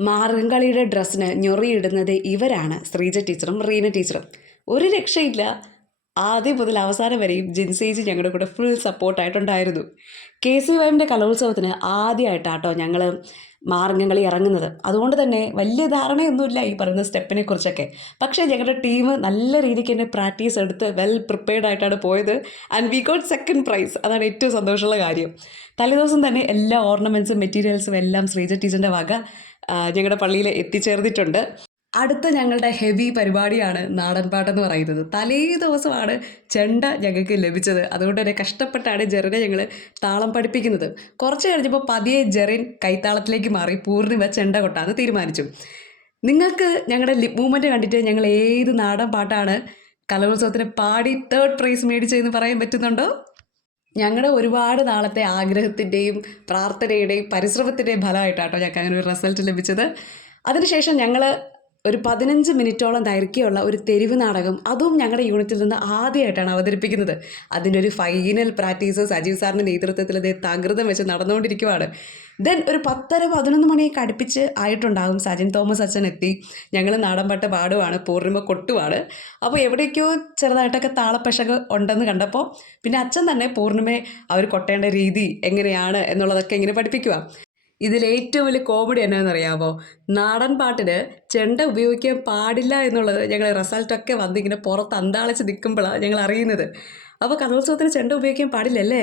മാർഗംകളിയുടെ ഡ്രസ്സിന് ഞൊറിയിടുന്നത് ഇവരാണ്. ശ്രീജ ടീച്ചറും റീന ടീച്ചറും. ഒരു രക്ഷയില്ല. ആദ്യം മുതൽ അവസാനം വരെയും ജിൻസേജി ഞങ്ങളുടെ കൂടെ ഫുൾ സപ്പോർട്ടായിട്ടുണ്ടായിരുന്നു കെ സി വൈമിന്റെ കലോത്സവത്തിന് ആദ്യമായിട്ടാട്ടോ ഞങ്ങൾ മാർഗംകളി ഇറങ്ങുന്നത്. അതുകൊണ്ട് തന്നെ വലിയ ധാരണയൊന്നുമില്ല ഈ പറയുന്ന സ്റ്റെപ്പിനെ കുറിച്ചൊക്കെ. പക്ഷേ ഞങ്ങളുടെ ടീം നല്ല രീതിക്ക് തന്നെ പ്രാക്ടീസ് എടുത്ത് വെൽ പ്രിപ്പയർഡ് ആയിട്ടാണ് പോയത്. And we got second prize അതാണ് ഏറ്റവും സന്തോഷമുള്ള കാര്യം. തലേദിവസം തന്നെ എല്ലാ ഓർണമെന്റ്സും മെറ്റീരിയൽസും എല്ലാം ശ്രീജ ടീച്ചറിന്റെ വക. ഞങ്ങളുടെ പള്ളിയിൽ എത്തിച്ചേർന്നിട്ടുണ്ട്. അടുത്ത ഞങ്ങളുടെ ഹെവി പരിപാടിയാണ് നാടൻപാട്ടെന്ന് പറയുന്നത്. തലേ ദിവസമാണ് ചെണ്ട ഞങ്ങൾക്ക് ലഭിച്ചത്. അതുകൊണ്ട് തന്നെ കഷ്ടപ്പെട്ടാണ് ജെറിനെ ഞങ്ങൾ താളം പഠിപ്പിക്കുന്നത്. കുറച്ച് കഴിഞ്ഞപ്പോൾ പതിയെ ജെറിൻ കൈത്താളത്തിലേക്ക് മാറി പൂർണിമ ചെണ്ട കൊട്ടാന്ന് തീരുമാനിച്ചു. നിങ്ങൾക്ക് ഞങ്ങളുടെ ലിപ് മൂവ്മെന്റ് കണ്ടിട്ട് ഞങ്ങൾ ഏത് നാടൻ പാട്ടാണ് കലോത്സവത്തിന് പാടി തേർഡ് പ്രൈസ് മേടിച്ചതെന്ന് പറയാൻ പറ്റുന്നുണ്ടോ? ഞങ്ങളുടെ ഒരുപാട് നാളത്തെ ആഗ്രഹത്തിന്റെയും പ്രാർത്ഥനയുടെയും പരിശ്രമത്തിന്റെയും ഫലമായിട്ടാട്ടോ ഞങ്ങൾക്ക് അങ്ങനെ ഒരു റിസൾട്ട് ലഭിച്ചത്. അതിനുശേഷം ഞങ്ങൾ ഒരു പതിനഞ്ച് മിനിറ്റോളം ദൈർഘ്യമുള്ള ഒരു തെരുവ് നാടകം അതും ഞങ്ങളുടെ യൂണിറ്റിൽ നിന്ന് ആദ്യമായിട്ടാണ് അവതരിപ്പിക്കുന്നത്. അതിന്റെ ഒരു ഫൈനൽ പ്രാക്ടീസ് സജീവ് സാറിന്റെ നേതൃത്വത്തിൽ ഇത് താങ്കൃതം വെച്ച് നടന്നുകൊണ്ടിരിക്കുവാണ്. ദെൻ ഒരു പത്തര പതിനൊന്ന് മണിയൊക്കെ അടുപ്പിച്ച് ആയിട്ടുണ്ടാകും സജിൻ തോമസ് അച്ഛൻ എത്തി. ഞങ്ങൾ നാടൻപാട്ട് പാടുവാണ് പൂർണിമ കൊട്ടുവാണ്. അപ്പോൾ എവിടേക്കോ ചെറുതായിട്ടൊക്കെ താളപ്പശക് ഉണ്ടെന്ന് കണ്ടപ്പോൾ പിന്നെ അച്ഛൻ തന്നെ പൂർണിമയെ അവർ കൊട്ടേണ്ട രീതി എങ്ങനെയാണ് എന്നുള്ളതൊക്കെ ഇങ്ങനെ പഠിപ്പിക്കുക ഇതിൽ ഏറ്റവും വലിയ കോമഡി എന്നാന്ന് അറിയാമോ നാടൻ പാട്ടിന് ചെണ്ട ഉപയോഗിക്കാൻ പാടില്ല എന്നുള്ളത് ഞങ്ങൾ റിസൾട്ടൊക്കെ വന്നിങ്ങനെ പുറത്ത് അന്താളിച്ച് നിൽക്കുമ്പോഴാണ് ഞങ്ങൾ അറിയുന്നത് അപ്പോൾ കലോത്സവത്തിന് ചെണ്ട ഉപയോഗിക്കാൻ പാടില്ലല്ലേ?